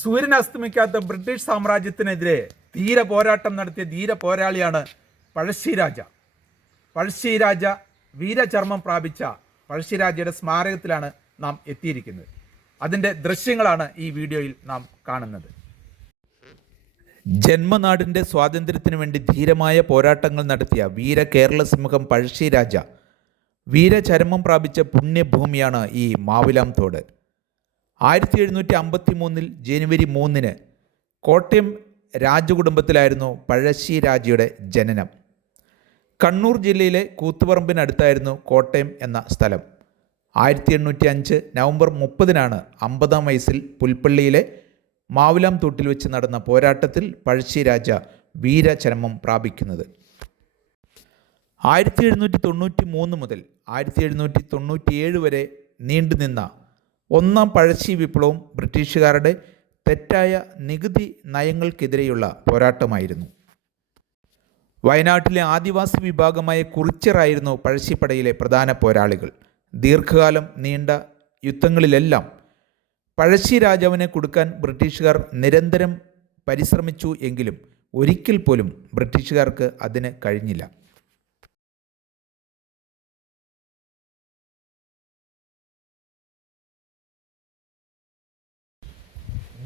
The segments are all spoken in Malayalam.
സൂര്യൻ അസ്തമിക്കാത്ത ബ്രിട്ടീഷ് സാമ്രാജ്യത്തിനെതിരെ ധീര പോരാട്ടം നടത്തിയ ധീര പോരാളിയാണ് പഴശ്ശിരാജ. പഴശ്ശിരാജ വീരചർമ്മം പ്രാപിച്ച പഴശ്ശിരാജയുടെ സ്മാരകത്തിലാണ് നാം എത്തിയിരിക്കുന്നത്. അതിന്റെ ദൃശ്യങ്ങളാണ് ഈ വീഡിയോയിൽ നാം കാണുന്നത്. ജന്മനാടിന്റെ സ്വാതന്ത്ര്യത്തിനു വേണ്ടി ധീരമായ പോരാട്ടങ്ങൾ നടത്തിയ വീര കേരള സിംഹം പഴശ്ശിരാജ വീരചരമം പ്രാപിച്ച പുണ്യഭൂമിയാണ് ഈ മാവിലാം തോട് ആയിരത്തി എഴുന്നൂറ്റി അമ്പത്തി മൂന്നിൽ ജനുവരി മൂന്നിന് കോട്ടയം രാജകുടുംബത്തിലായിരുന്നു പഴശ്ശി രാജയുടെ ജനനം. കണ്ണൂർ ജില്ലയിലെ കൂത്തുപറമ്പിനടുത്തായിരുന്നു കോട്ടയം എന്ന സ്ഥലം. ആയിരത്തി എണ്ണൂറ്റി അഞ്ച് നവംബർ മുപ്പതിനാണ് അമ്പതാം വയസ്സിൽ പുൽപ്പള്ളിയിലെ മാവിലാം തോട്ടിൽ വെച്ച് നടന്ന പോരാട്ടത്തിൽ പഴശ്ശി രാജ വീരചരമം പ്രാപിക്കുന്നത്. ആയിരത്തി എഴുന്നൂറ്റി തൊണ്ണൂറ്റി മൂന്ന് മുതൽ ആയിരത്തി എഴുന്നൂറ്റി തൊണ്ണൂറ്റിയേഴ് വരെ നീണ്ടുനിന്ന ഒന്നാം പഴശ്ശി വിപ്ലവം ബ്രിട്ടീഷുകാരുടെ തെറ്റായ നികുതി നയങ്ങൾക്കെതിരെയുള്ള പോരാട്ടമായിരുന്നു. വയനാട്ടിലെ ആദിവാസി വിഭാഗമായ കുറിച്യറായിരുന്നു പഴശ്ശിപ്പടയിലെ പ്രധാന പോരാളികൾ. ദീർഘകാലം നീണ്ട യുദ്ധങ്ങളിലെല്ലാം പഴശ്ശി രാജാവിനെ കൊടുക്കാൻ ബ്രിട്ടീഷുകാർ നിരന്തരം പരിശ്രമിച്ചു എങ്കിലും ഒരിക്കൽ പോലും ബ്രിട്ടീഷുകാർക്ക് അതിന് കഴിഞ്ഞില്ല.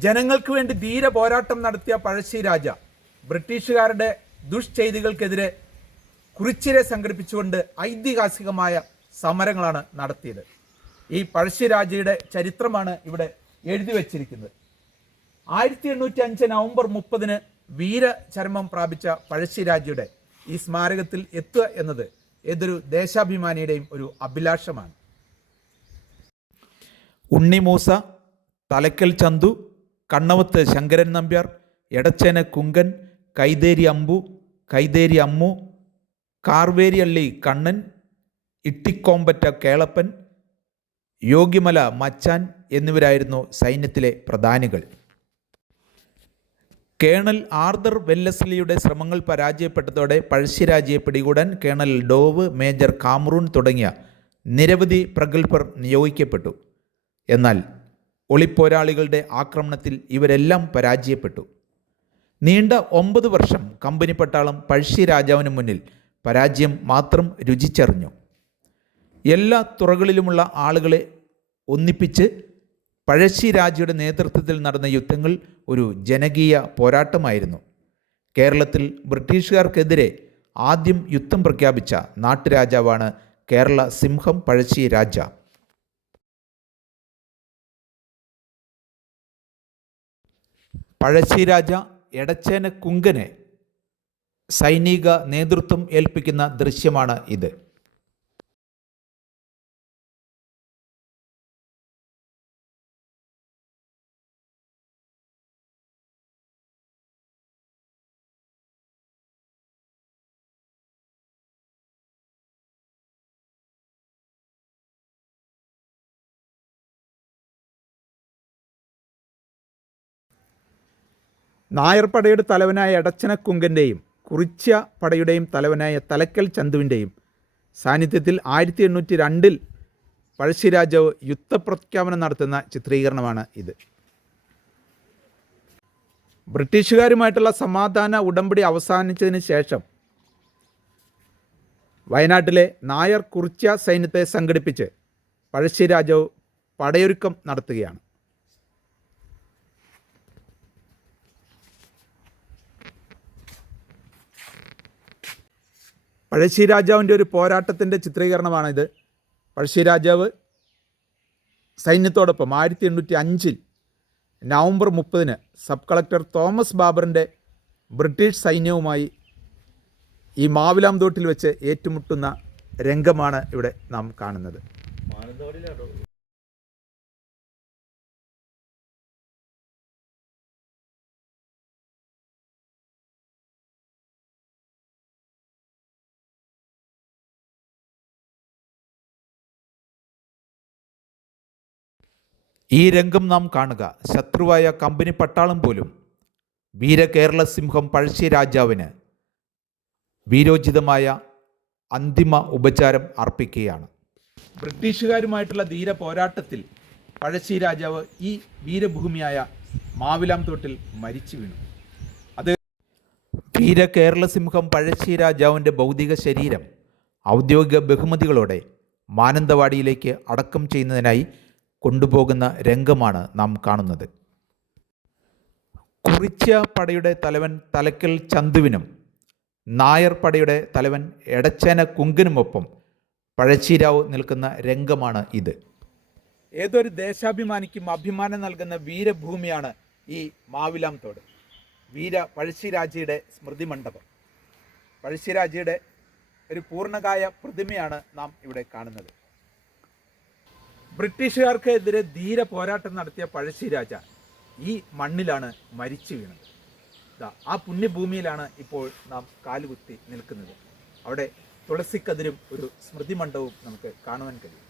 ജനങ്ങൾക്ക് വേണ്ടി ധീര പോരാട്ടം നടത്തിയ പഴശ്ശി രാജ ബ്രിട്ടീഷുകാരുടെ ദുഷ്ചെയ്തികൾക്കെതിരെ കുറിച്ചിരെ സംഘടിപ്പിച്ചുകൊണ്ട് ഐതിഹാസികമായ സമരങ്ങളാണ് നടത്തിയത്. ഈ പഴശ്ശി രാജയുടെ ചരിത്രമാണ് ഇവിടെ എഴുതി വച്ചിരിക്കുന്നത്. ആയിരത്തി എണ്ണൂറ്റി അഞ്ച് നവംബർ മുപ്പതിന് വീരചരമം പ്രാപിച്ച പഴശ്ശി രാജയുടെ ഈ സ്മാരകത്തിൽ എത്തുക എന്നത് ഏതൊരു ദേശാഭിമാനിയുടെയും ഒരു അഭിലാഷമാണ്. ഉണ്ണിമൂസ തലക്കൽ ചന്തു കണ്ണവത്ത് ശങ്കരൻ നമ്പ്യാർ എടച്ചേന കുങ്കൻ കൈതേരി അമ്പു കൈതേരി അമ്മു കാർവേരിയള്ളി കണ്ണൻ ഇട്ടിക്കോമ്പറ്റ കേളപ്പൻ യോഗിമല മച്ചാൻ എന്നിവരായിരുന്നു സൈന്യത്തിലെ പ്രധാനികൾ. കേണൽ ആർദർ വെല്ലസ്ലിയുടെ ശ്രമങ്ങൾ പരാജയപ്പെട്ടതോടെ പഴശ്ശിരാജയെ പിടികൂടാൻ കേണൽ ഡോവ് മേജർ കാമറൂൺ തുടങ്ങിയ നിരവധി പ്രഗത്ഭർ നിയോഗിക്കപ്പെട്ടു. എന്നാൽ ഒളിപ്പോരാളികളുടെ ആക്രമണത്തിൽ ഇവരെല്ലാം പരാജയപ്പെട്ടു. നീണ്ട ഒമ്പത് വർഷം കമ്പനി പട്ടാളം പഴശ്ശി രാജാവിന് മുന്നിൽ പരാജയം മാത്രം രുചിച്ചറിഞ്ഞു. എല്ലാ തുറകളിലുമുള്ള ആളുകളെ ഒന്നിപ്പിച്ച് പഴശ്ശി രാജയുടെ നേതൃത്വത്തിൽ നടന്ന യുദ്ധങ്ങൾ ഒരു ജനകീയ പോരാട്ടമായിരുന്നു. കേരളത്തിൽ ബ്രിട്ടീഷുകാർക്കെതിരെ ആദ്യം യുദ്ധം പ്രഖ്യാപിച്ച നാട്ടുരാജാവാണ് കേരള സിംഹം പഴശ്ശി രാജ. പഴശ്ശിരാജ എടച്ചേന കുങ്കനെ സൈനിക നേതൃത്വം ഏൽപ്പിക്കുന്ന ദൃശ്യമാണ് ഇത്. നായർ പടയുടെ തലവനായ എടച്ചന കുങ്കന്റെയും കുറിച്യ പടയുടെയും തലവനായ തലക്കൽ ചന്തുവിന്റെയും സാന്നിധ്യത്തിൽ ആയിരത്തി എണ്ണൂറ്റി രണ്ടിൽ പഴശ്ശിരാജാവ് യുദ്ധപ്രഖ്യാപനം നടത്തുന്ന ചിത്രീകരണമാണ് ഇത്. ബ്രിട്ടീഷുകാരുമായിട്ടുള്ള സമാധാന ഉടമ്പടി അവസാനിച്ചതിന് ശേഷം വയനാട്ടിലെ നായർ കുറിച്യ സൈന്യത്തെ സംഘടിപ്പിച്ച് പഴശ്ശിരാജാവ് പടയൊരുക്കം നടത്തുകയാണ്. പഴശ്ശി രാജാവിന്റെ ഒരു പോരാട്ടത്തിന്റെ ചിത്രീകരണമാണിത്. പഴശ്ശി രാജാവ് സൈന്യത്തോടൊപ്പം ആയിരത്തി എണ്ണൂറ്റി അഞ്ചിൽ നവംബർ മുപ്പതിന് സബ് കളക്ടർ തോമസ് ബാബറിന്റെ ബ്രിട്ടീഷ് സൈന്യവുമായി ഈ മാവിലാം തോട്ടിൽ വെച്ച് ഏറ്റുമുട്ടുന്ന രംഗമാണ് ഇവിടെ നാം കാണുന്നത്. ഈ രംഗം നാം കാണുക. ശത്രുവായ കമ്പനി പട്ടാളം പോലും. വീരകേരള സിംഹം പഴശ്ശി രാജാവിന് വീരോചിതമായ അന്തിമ ഉപചാരം അർപ്പിക്കുകയാണ്. ബ്രിട്ടീഷുകാരുമായിട്ടുള്ള ധീര പോരാട്ടത്തിൽ പഴശ്ശി രാജാവ് ഈ വീരഭൂമിയായ മാവിലാം തോട്ടിൽ മരിച്ചു വീണു. അത് വീര കേരളസിംഹം പഴശ്ശി രാജാവിന്റെ ഭൗതിക ശരീരം ഔദ്യോഗിക ബഹുമതികളോടെ മാനന്തവാടിയിലേക്ക് അടക്കം ചെയ്യുന്നതിനായി കൊണ്ടുപോകുന്ന രംഗമാണ് നാം കാണുന്നത്. കുറിച്യ പടയുടെ തലവൻ തലക്കൽ ചന്തുവിനും നായർ പടയുടെ തലവൻ എടച്ചേന കുങ്കിനുമൊപ്പം പഴശ്ശിരാവ് നിൽക്കുന്ന രംഗമാണ് ഇത്. ഏതൊരു ദേശാഭിമാനിക്കും അഭിമാനം നൽകുന്ന വീരഭൂമിയാണ് ഈ മാവിലാം തോട് വീര പഴശ്ശിരാജയുടെ സ്മൃതി മണ്ഡപം പഴശ്ശിരാജയുടെ ഒരു പൂർണകായ പ്രതിമയാണ് നാം ഇവിടെ കാണുന്നത്. ബ്രിട്ടീഷുകാർക്കെതിരെ ധീര പോരാട്ടം നടത്തിയ പഴശ്ശിരാജ ഈ മണ്ണിലാണ് മരിച്ചു വീണത്. ആ പുണ്യഭൂമിയിലാണ് ഇപ്പോൾ നാം കാലുകുത്തി നിൽക്കുന്നത്. അവിടെ തുളസിക്കതിരും ഒരു സ്മൃതിമണ്ഡവും നമുക്ക് കാണുവാൻ കഴിയും.